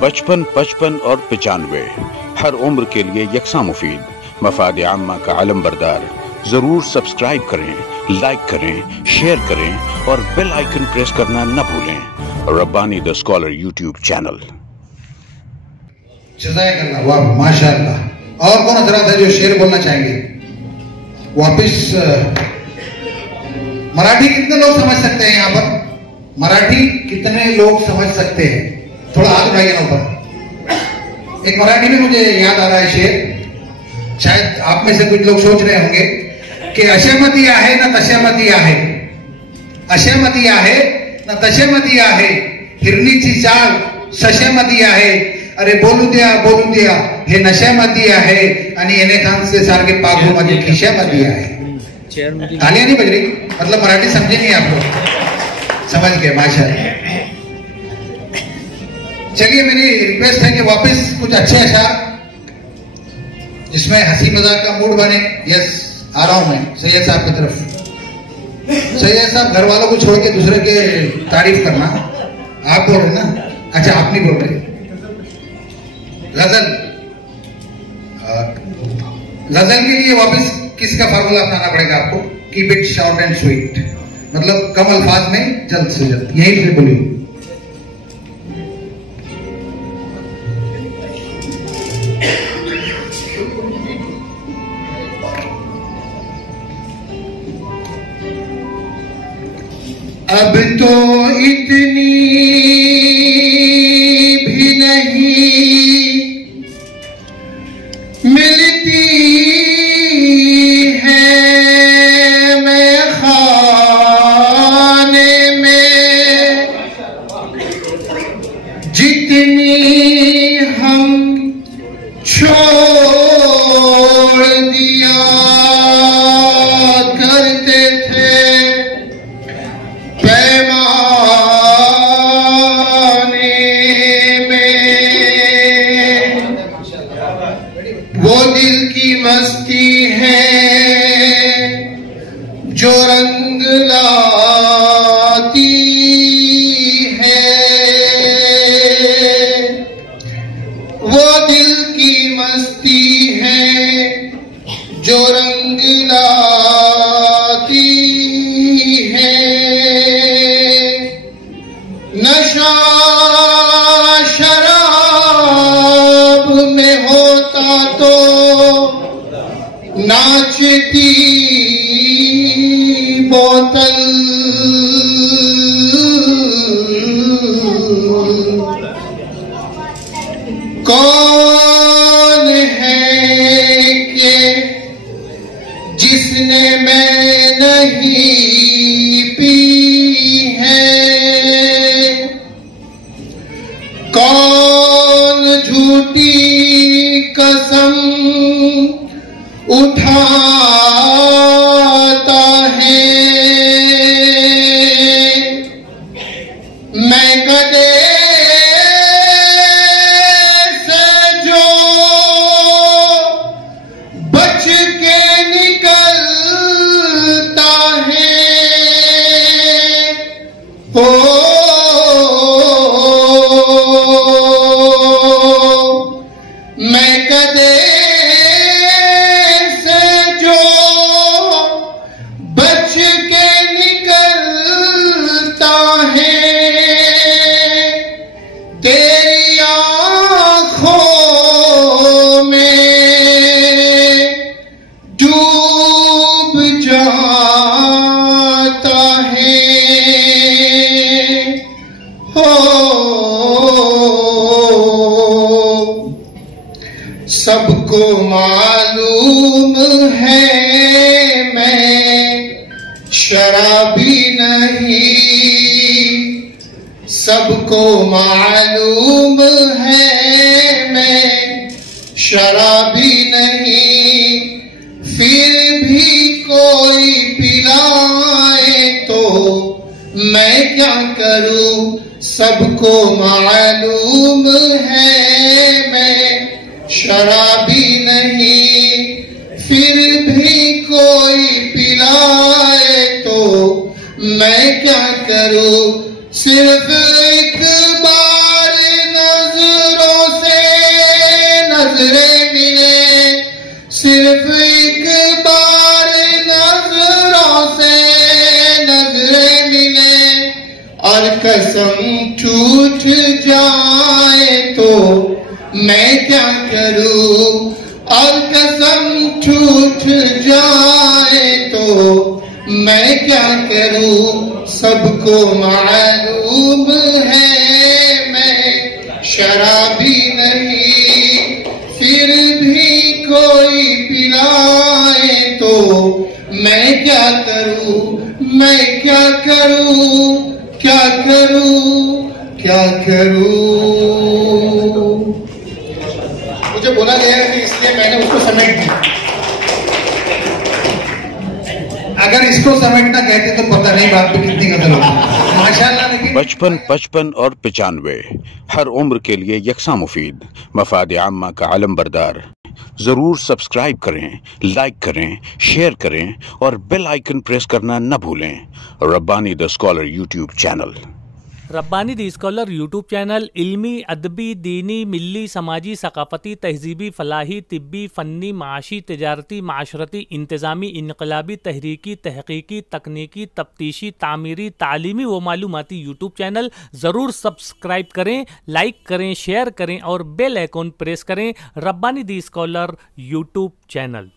बचपन, 55 और 95 हर उम्र के लिए यकसा मुफीद। मफाद आम्मा का आलम बरदार। जरूर सब्सक्राइब करें, लाइक करें, शेयर करें और बेल आइकन प्रेस करना न भूलें। Rabbani the scholar YouTube channel. जज़ाकल्लाह, वाह, माशाअल्लाह। और कौन हजरात है जो शेर बोलना चाहेंगे? वापिस मराठी कितने लोग समझ सकते हैं? यहाँ पर मराठी कितने लोग समझ सकते हैं? थोड़ा हाथ उठाइए ना ऊपर। एक मराठी में मुझे याद आ रहा है शेर, शायद आप में से कुछ लोग सोच रहे होंगे कि अशमती आहे ना तशमती आहे, अशमती आहे ना तशमती आहे, हिरणीची चाल सशमती आहे, अरे बोलू द्या हे नशेमध्ये आहे आणि येणे खानसे सारखे पागू मध्ये खिशामध्ये आहे। तालियां नहीं बज रही, मतलब मराठी समझे नहीं आप लोग? समझ गए, माशाअल्लाह। चलिए, मेरी रिक्वेस्ट है कि वापस कुछ अच्छे अशार जिसमें हंसी मजाक का मूड बने। यस, आ रहा हूं मैं सैयद साहब की तरफ। सैयद साहब, घर वालों को छोड़ के दूसरे के तारीफ करना। आप बोल रहे ना? अच्छा, आप नहीं बोल रहे। गजल, गजल के लिए वापस किसका फार्मूला अपनाना पड़ेगा आपको? Keep it short and sweet, मतलब कम अल्फाज में जल्द से जल्द। यही से बोलिए। अब तो इतनी भी नहीं मिलती है मैं खाने में, जितनी हम छोड़ दिया करते थे वो दिल की मस्ती है जो रंग लाती है, वो दिल की मस्ती है जो रंग लाती है। नशा शराब में होता तो नाचती बोतल, कौन है कि जिसने मैं नहीं पी है? कौन झूठी कसम उठाता है? मैं कदे से जो बच के निकलता है, हो मैं कदे से जो बच के निकलता है, तेरी आँखों में डूब जाता है। हो सबको मालूम है मैं शराबी नहीं, सबको मालूम है मैं शराबी नहीं, फिर भी कोई पिलाए तो मैं क्या करूं? सबको मालूम है मैं शराबी नहीं, फिर भी कोई पिलाए तो मैं क्या करूं? सिर्फ एक बार नजर नजरें मिले, सिर्फ एक बार नजरों से नजरें मिले, और कसम टूट जाए तो मैं क्या करूं, और कसम टूट जाए तो मैं क्या करूं। सबको मालूम है मैं शराबी नहीं, फिर भी कोई पिलाए तो मैं क्या करूं, मैं क्या करूं, क्या करूं, क्या करूं। मुझे बोला गया है इसलिए मैंने उसको समेट दिया। अगर इसको समेटना कहते तो पता नहीं बात पे कितनी गजल होती। माशाल्लाह। लेकिन 55, 55 और 95 हर उम्र के लिए यकसा मुफीद, मफाद आम्मा का आलम बरदार। जरूर सब्सक्राइब करें, लाइक करें, शेयर करें और बेल आइकन प्रेस करना न भूलें। Rabbani the scholar YouTube channel. Rabbani the scholar YouTube channel इल्मी, अदबी, दीनी, मिली, समाजी, सकाफती, तहजीबी, फलाही, तिब्बी, फ़न्नी, माशी, तिजारती, माशरती, इंतज़ामी, इनकलाबी, तहरीकी, तहकीकी, तकनीकी, तफ्तीशी, तामीरी, तालीमी व मालूमाती यूट्यूब चैनल। ज़रूर सब्सक्राइब करें, लाइक करें, शेयर करें और बेल आइकन प्रेस करें। Rabbani the scholar YouTube channel.